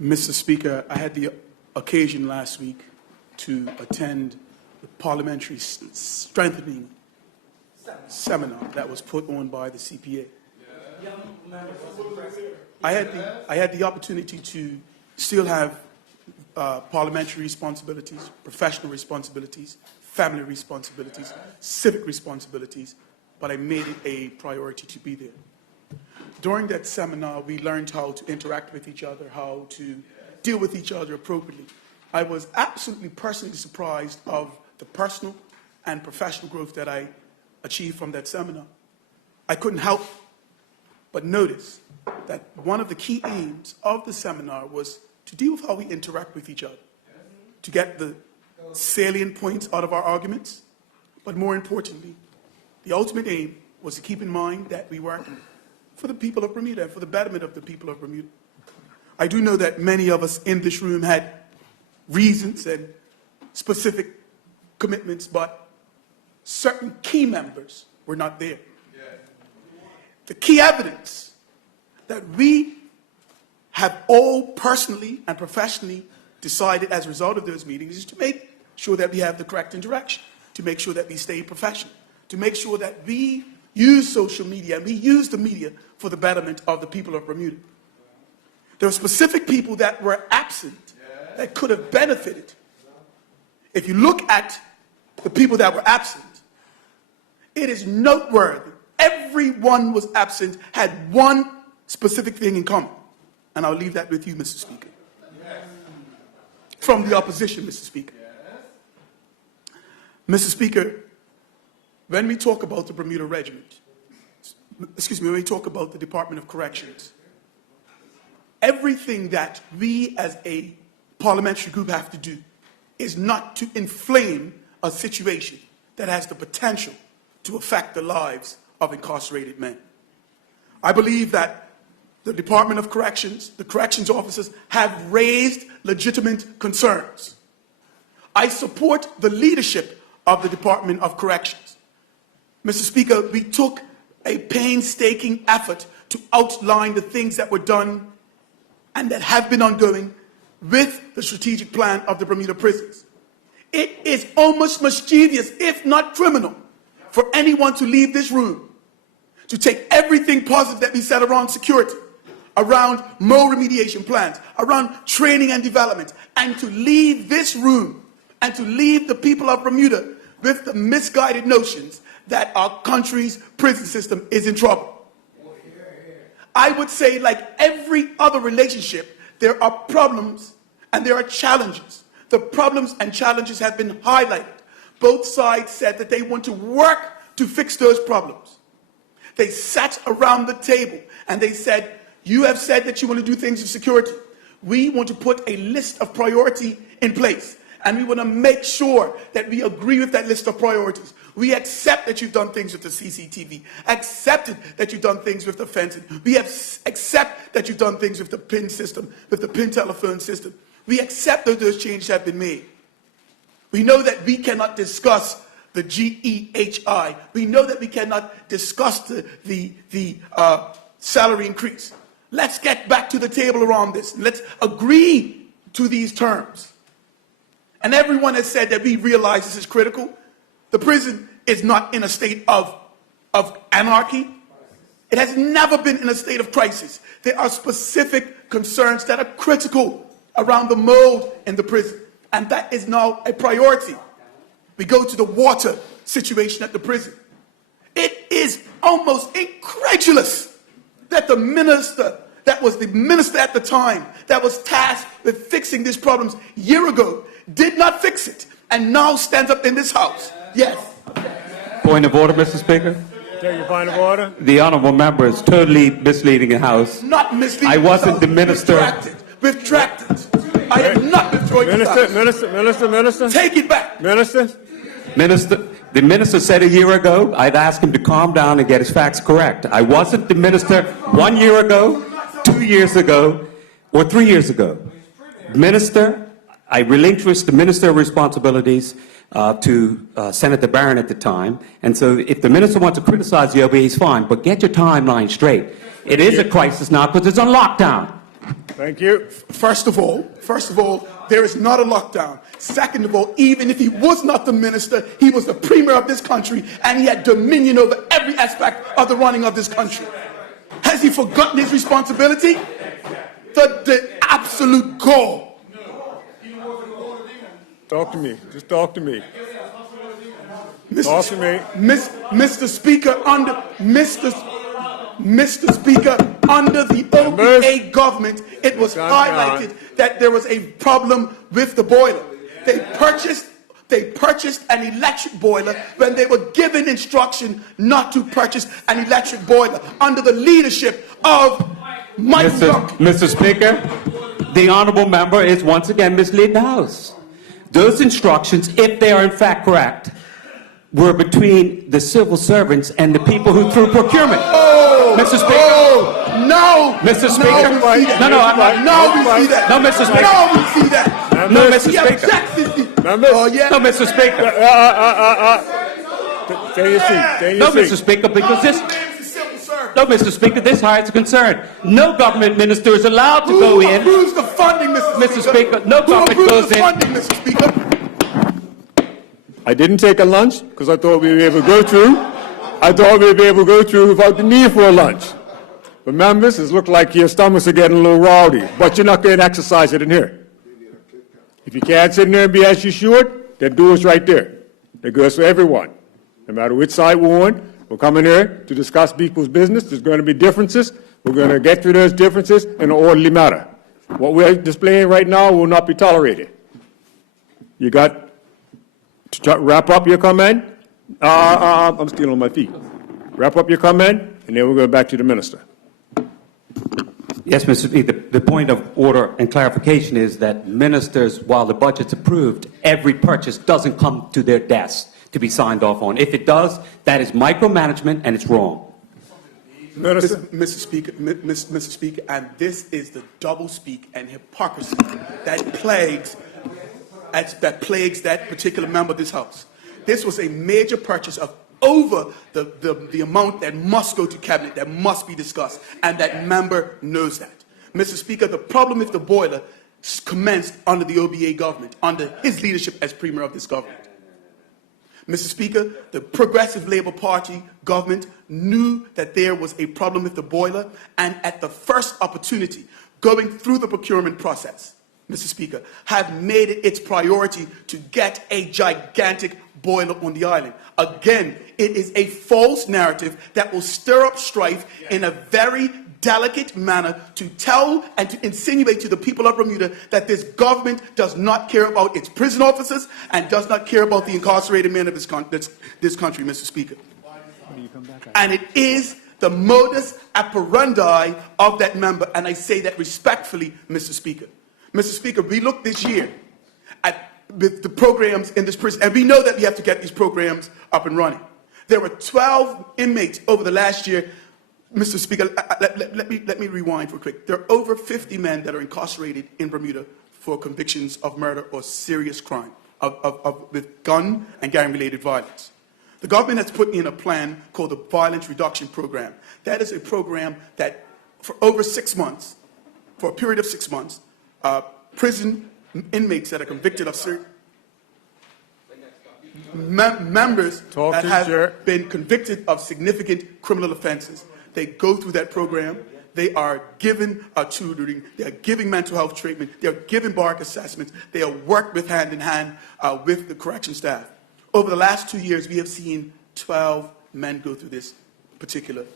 Mr. Speaker, I had the occasion last week to attend the parliamentary strengthening seminar that was put on by the CPA. I had the opportunity to still have parliamentary responsibilities, professional responsibilities, family responsibilities, civic responsibilities, but I made it a priority to be there. During that seminar, we learned how to interact with each other, how to deal with each other appropriately. I was absolutely personally surprised of the personal and professional growth that I achieved from that seminar. I couldn't help but notice that one of the key aims of the seminar was to deal with how we interact with each other, to get the salient points out of our arguments, but more importantly, the ultimate aim was to keep in mind that we work for the people of Bermuda and for the betterment of the people of Bermuda. I do know that many of us in this room had reasons and specific commitments, but certain key members were not there. The key evidence that we have all personally and professionally decided as a result of those meetings is to make sure that we have the correct interaction, to make sure that we stay professional, to make sure that we use social media and we use the media for the betterment of the people of Bermuda. There were specific people that were absent that could have benefited. If you look at the people that were absent, it is noteworthy. Everyone was absent, had one specific thing in common. And I'll leave that with you, Mr. Speaker. From the opposition, Mr. Speaker. Mr. Speaker, when we talk about the Bermuda Regiment, when we talk about the Department of Corrections, everything that we as a parliamentary group have to do is not to inflame a situation that has the potential to affect the lives of incarcerated men. I believe that the Department of Corrections, the corrections officers, have raised legitimate concerns. I support the leadership of the Department of Corrections. Mr. Speaker, we took a painstaking effort to outline the things that were done and that have been ongoing with the strategic plan of the Bermuda prisons. It is almost mischievous, if not criminal, for anyone to leave this room, to take everything positive that we said around security, around mold remediation plans, around training and development, and to leave this room and to leave the people of Bermuda with the misguided notions that our country's prison system is in trouble. I would say, like every other relationship, there are problems and there are challenges. The problems and challenges have been highlighted. Both sides said that they want to work to fix those problems. They sat around the table and they said, you have said that you want to do things with security. We want to put a list of priority in place. And we want to make sure that we agree with that list of priorities. We accept that you've done things with the CCTV, accepted that you've done things with the fencing. We have accept that you've done things with the PIN system, with the PIN telephone system. We accept that those changes have been made. We know that we cannot discuss the GEHI. We know that we cannot discuss the salary increase. Let's get back to the table around this. Let's agree to these terms. And everyone has said that we realize this is critical. The prison is not in a state of anarchy. It has never been in a state of crisis. There are specific concerns that are critical around the mold in the prison. And that is now a priority. We go to the water situation at the prison. It is almost incredulous that the minister, that was the minister at the time, that was tasked with fixing these problems a year ago, did not fix it, and now stands up in this house. Yes. Point of order, Mr. Speaker. Take your point of order. The honourable member is totally misleading the House. Not misleading. I wasn't the minister. Retracted. I am not withdrawing the House. Minister. Take it back. Minister. The minister said a year ago I'd ask him to calm down and get his facts correct. I wasn't the minister 1 year ago, 2 years ago, or 3 years ago. Minister, I relinquished the minister responsibilities to Senator Barron at the time. And so if the minister wants to criticize the OBA, he's fine. But get your timeline straight. It is a crisis now because it's on lockdown. Thank you. First of all, there is not a lockdown. Second of all, even if he was not the minister, he was the premier of this country, and he had dominion over every aspect of the running of this country. Has he forgotten his responsibility? The absolute gall. Talk to me. Just talk to me. Mr. Talk to me. Mr. Speaker, Mr. Speaker, under the OBA government, it was highlighted that there was a problem with the boiler. They purchased an electric boiler when they were given instruction not to purchase an electric boiler under the leadership of Mike Young. Mr. Speaker, the honourable member is once again misleading the House. Those instructions, if they are in fact correct, were between the civil servants and the people who threw procurement. Mr. Speaker. No. Mr. Speaker. No, we see that. No, we see that. No, Mr. Speaker. No, we see that. No, Mr. He Speaker. objected. Oh, yeah. No, Mr. Speaker. Take your seat. Take No, your seat. Mr. Speaker, because this... No, Mr. Speaker, this highlights a concern. No government minister is allowed to go in. Who approves the funding, Mr. Speaker, no government goes in. Who approves the funding, Mr. Speaker? I didn't take a lunch because I thought we'd be able to go through. I thought we'd be able to go through without the need for a lunch. But members, it looks like your stomachs are getting a little rowdy, but you're not going to exercise it in here. If you can't sit in there and be as you should, then do it right there. That goes for everyone. No matter which side we're on, we're coming here to discuss people's business. There's going to be differences. We're going to get through those differences in an orderly manner. What we're displaying right now will not be tolerated. You got to wrap up your comment. I'm still on my feet. Wrap up your comment, and then we'll go back to the minister. Yes, Mr. Speaker, the point of order and clarification is that ministers, while the budget's approved, every purchase doesn't come to their desk to be signed off on. If it does, that is micromanagement, and it's wrong. Minister? Mr. Speaker, and this is the double speak and hypocrisy that plagues that particular member of this House. This was a major purchase of over the amount that must go to cabinet, that must be discussed, and that member knows that. Mr. Speaker, the problem with the boiler commenced under the OBA government, under his leadership as premier of this government. Mr. Speaker, the Progressive Labour Party government knew that there was a problem with the boiler, and at the first opportunity, going through the procurement process, Mr. Speaker, have made it its priority to get a gigantic boiler on the island. Again, it is a false narrative that will stir up strife in a very delicate manner to tell and to insinuate to the people of Bermuda that this government does not care about its prison officers and does not care about the incarcerated men of this country, Mr. Speaker. And it is the modus operandi of that member, and I say that respectfully, Mr. Speaker. Mr. Speaker, we looked this year at the programs in this prison, and we know that we have to get these programs up and running. There were 12 inmates over the last year. Mr. Speaker, let me rewind real quick. There are over 50 men that are incarcerated in Bermuda for convictions of murder or serious crime with gun and gang-related violence. The government has put in a plan called the Violence Reduction Program. That is a program that for over 6 months, for a period of 6 months, prison inmates that are convicted of members that have been convicted of significant criminal offenses. They go through that program. They are given tutoring. They are giving mental health treatment. They are given BARC assessments. They are worked with hand in hand with the correction staff. Over the last 2 years, we have seen 12 men go through this particular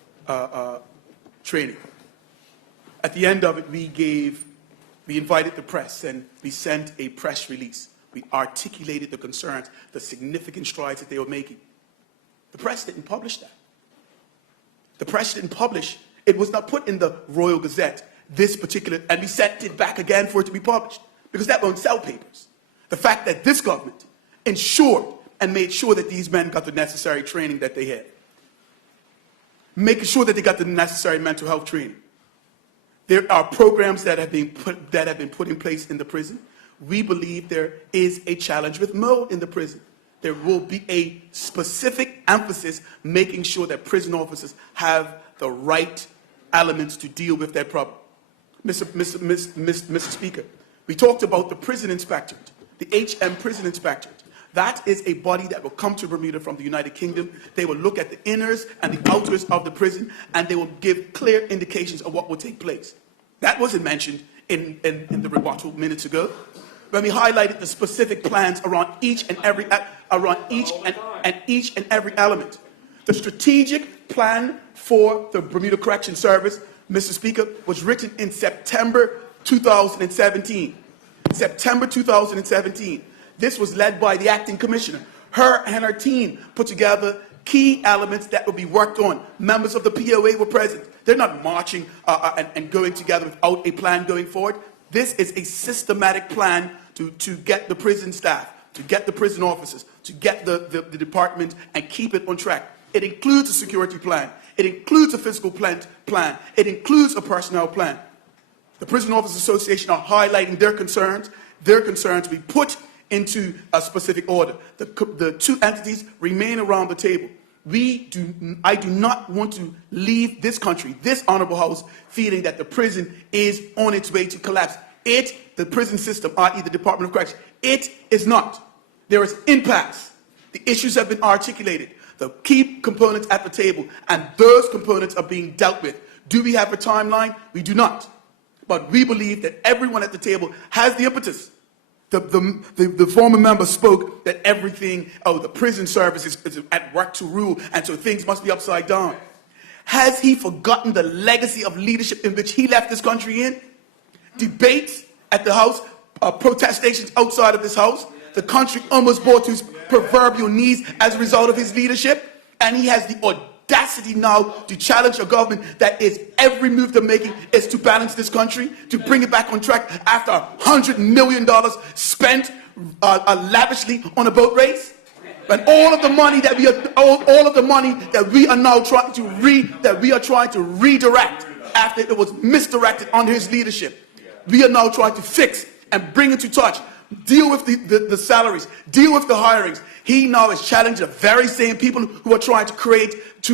training. At the end of it, we invited the press and we sent a press release. We articulated the concerns, the significant strides that they were making. The press didn't publish that. The press didn't publish. It was not put in the Royal Gazette, this particular, and we sent it back again for it to be published, because that won't sell papers. The fact that this government ensured and made sure that these men got the necessary training that they had, making sure that they got the necessary mental health training. There are programs that have been put in place in the prison. We believe there is a challenge with mold in the prison. There will be a specific emphasis making sure that prison officers have the right elements to deal with that problem. Mr. Speaker. We talked about the prison inspectorate, the HM prison inspectorate. That is a body that will come to Bermuda from the United Kingdom. They will look at the inners and the outers of the prison, and they will give clear indications of what will take place. That wasn't mentioned in the rebuttal minutes ago, when we highlighted the specific plans around each and every element. The strategic plan for the Bermuda Correction Service, Mr. Speaker, was written in September 2017. September 2017. This was led by the acting commissioner. Her and her team put together key elements that would be worked on. Members of the POA were present. They're not marching and going together without a plan going forward. This is a systematic plan to get the prison staff, to get the prison officers, to get the department and keep it on track. It includes a security plan. It includes a physical plan. It includes a personnel plan. The Prison Officers Association are highlighting their concerns. Their concerns we put into a specific order. The two entities remain around the table. I do not want to leave this country, this honorable house, feeling that the prison is on its way to collapse. The prison system, i.e. the Department of Correction, it is not. There is impasse. The issues have been articulated. The key components at the table, and those components are being dealt with. Do we have a timeline? We do not. But we believe that everyone at the table has the impetus. The former member spoke that everything, the prison service is at work to rule, and so things must be upside down. Has he forgotten the legacy of leadership in which he left this country in? Debates at the House, protestations outside of this House. The country almost brought to his proverbial knees as a result of his leadership, and he has the audacity now to challenge a government that is every move they're making is to balance this country, to bring it back on track after $100 million spent lavishly on a boat race, and all of the money that we are now trying to redirect after it was misdirected under his leadership. We are now trying to fix and bring into touch, deal with the salaries, deal with the hirings. He now is challenging the very same people who are trying to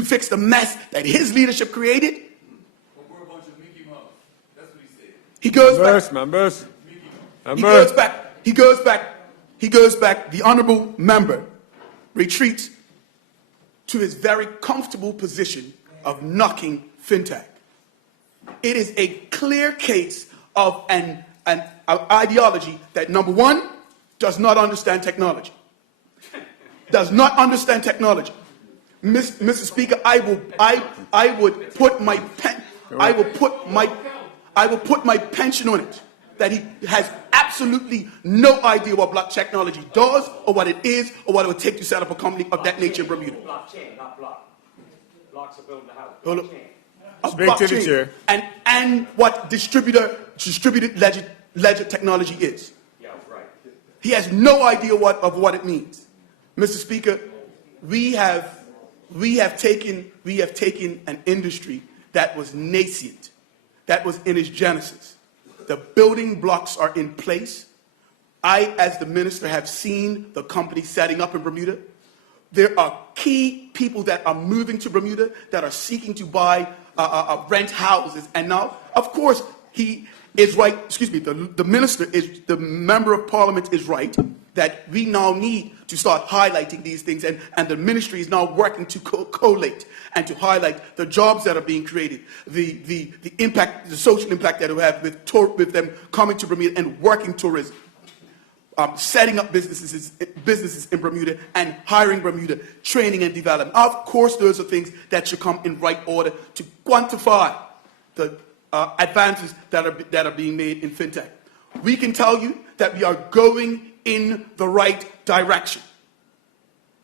fix the mess that his leadership created. We're a bunch of Mickey Mouse. That's what he said. He goes back. The honorable member retreats to his very comfortable position of knocking fintech. It is a clear case of an ideology that, number one, does not understand technology. Does not understand technology. Mr. Speaker, I would put my pension on it that he has absolutely no idea what block technology does, or what it is, or what it would take to set up a company of that nature in Bermuda. Blockchain, not block. Blocks are building the house. Blockchain. And what distributed ledger technology is. Yeah, right. He has no idea of what it means. Mr. Speaker, we have taken an industry that was nascent, that was in its genesis. The building blocks are in place. I, as the minister, have seen the company setting up in Bermuda. There are key people that are moving to Bermuda that are seeking to buy rent houses. And now, of course, he is right. Excuse me. The member of parliament is right that we now need to start highlighting these things, and the ministry is now working to collate and to highlight the jobs that are being created, the impact, the social impact that it will have with them coming to Bermuda and working tourism, setting up businesses in Bermuda and hiring Bermuda, training and development. Of course, those are things that should come in right order to quantify the advances that are being made in fintech. We can tell you that we are going in the right direction.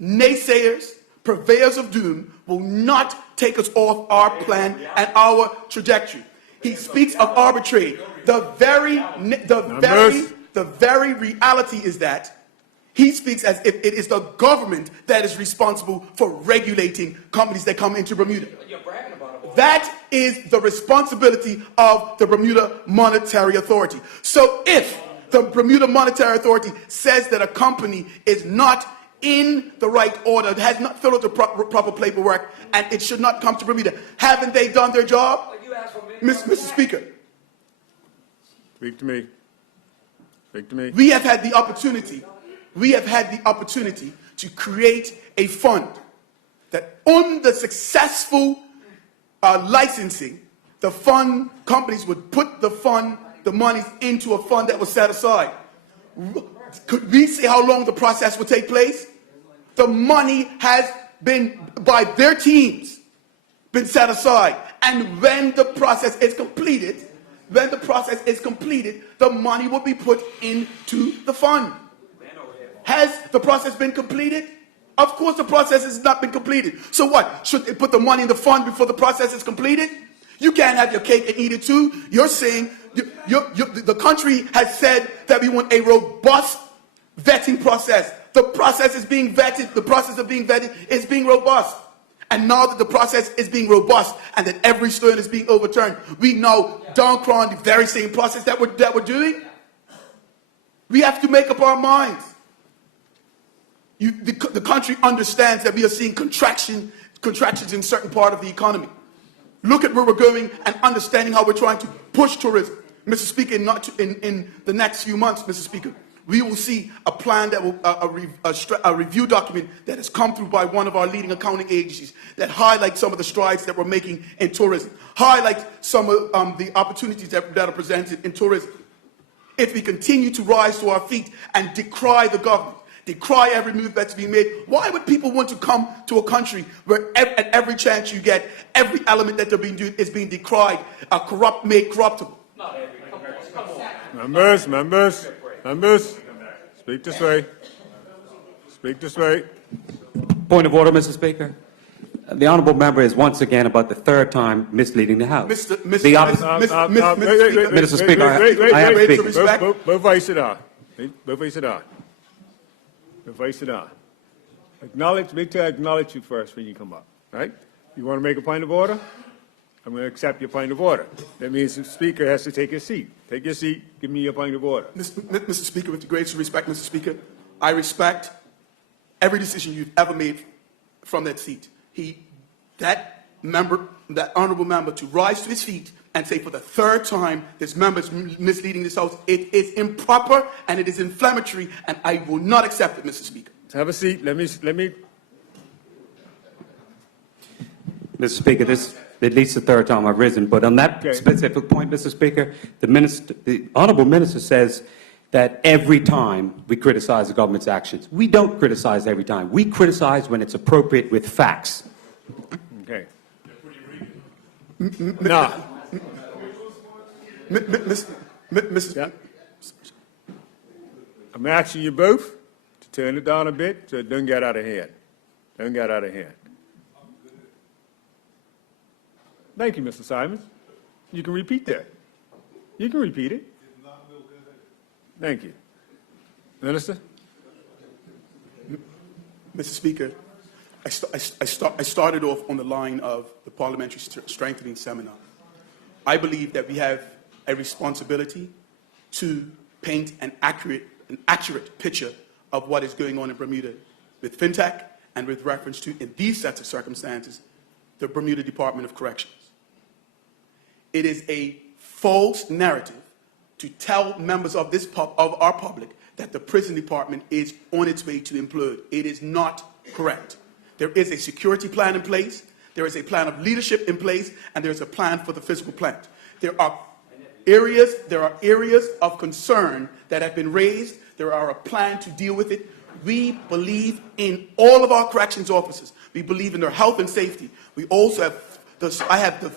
Naysayers, purveyors of doom, will not take us off our plan and our trajectory. He speaks of arbitrage. The very reality is that he speaks as if it is the government that is responsible for regulating companies that come into Bermuda. That is the responsibility of the Bermuda Monetary Authority. So if the Bermuda Monetary Authority says that a company is not in the right order, has not filled out the proper paperwork, and it should not come to Bermuda, haven't they done their job? Mr. Speaker, Speak to me. Speak to me. We have had the opportunity to create a fund that on the successful licensing, the fund companies would put the monies into a fund that was set aside. Could we say how long the process will take place? The money has been, by their teams, been set aside. And when the process is completed, the money will be put into the fund. Has the process been completed? Of course the process has not been completed. So what? Should they put the money in the fund before the process is completed? You can't have your cake and eat it too. You're saying, the country has said that we want a robust vetting process. The process is being vetted. The process of being vetted is being robust. And now that the process is being robust and that every stone is being overturned, we now downcrown the very same process that we're doing. We have to make up our minds. The country understands that we are seeing contractions in certain part of the economy. Look at where we're going and understanding how we're trying to push tourism. Mr. Speaker, in the next few months, Mr. Speaker, we will see a plan that will, a review document that has come through by one of our leading accounting agencies that highlights some of the strides that we're making in tourism, highlights some of the opportunities that are presented in tourism. If we continue to rise to our feet and decry the government, decry every move that's being made, why would people want to come to a country where at every chance you get, every element that they're being doing is being decried, made corruptible? Members, speak this way. Speak this way. Point of order, Mr. Speaker. The honourable member is once again about the third time misleading the House. Mr. Speaker, I have to speak. Before you sit down. Before you sit down. Before you sit down. Acknowledge you first when you come up, right? You want to make a point of order? I'm going to accept your point of order. That means the Speaker has to take his seat. Take your seat, give me your point of order. Mr. Speaker, with the greatest respect, Mr. Speaker, I respect every decision you've ever made from that seat. That honourable member to rise to his feet and say for the third time this member is misleading this House, it is improper and it is inflammatory and I will not accept it, Mr. Speaker. Have a seat. Let me. Mr. Speaker, this at least the third time I've risen, but on that specific point, Mr. Speaker, the honourable minister says that every time we criticize the government's actions. We don't criticize every time. We criticize when it's appropriate with facts. Okay. No. I'm asking you both to turn it down a bit so it doesn't get out of hand. Don't get out of hand. Thank you, Mr. Simons. You can repeat that. You can repeat it. Thank you. Minister? Mr. Speaker, I started off on the line of the Parliamentary Strengthening Seminar. I believe that we have a responsibility to paint an accurate picture of what is going on in Bermuda with FinTech and with reference to, in these sets of circumstances, the Bermuda Department of Corrections. It is a false narrative to tell members of our public that the prison department is on its way to implode. It is not correct. There is a security plan in place, there is a plan of leadership in place, and there is a plan for the physical plant. There are areas of concern that have been raised. There are a plan to deal with it. We believe in all of our corrections officers. We believe in their health and safety. We also have I have the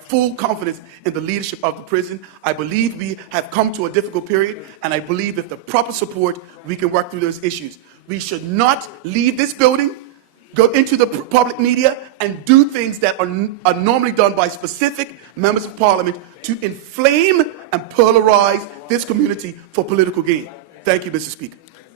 full confidence in the leadership of the prison. I believe we have come to a difficult period, and I believe with the proper support, we can work through those issues. We should not leave this building, go into the public media, and do things that are normally done by specific members of Parliament to inflame and polarize this community for political gain. Thank you, Mr. Speaker.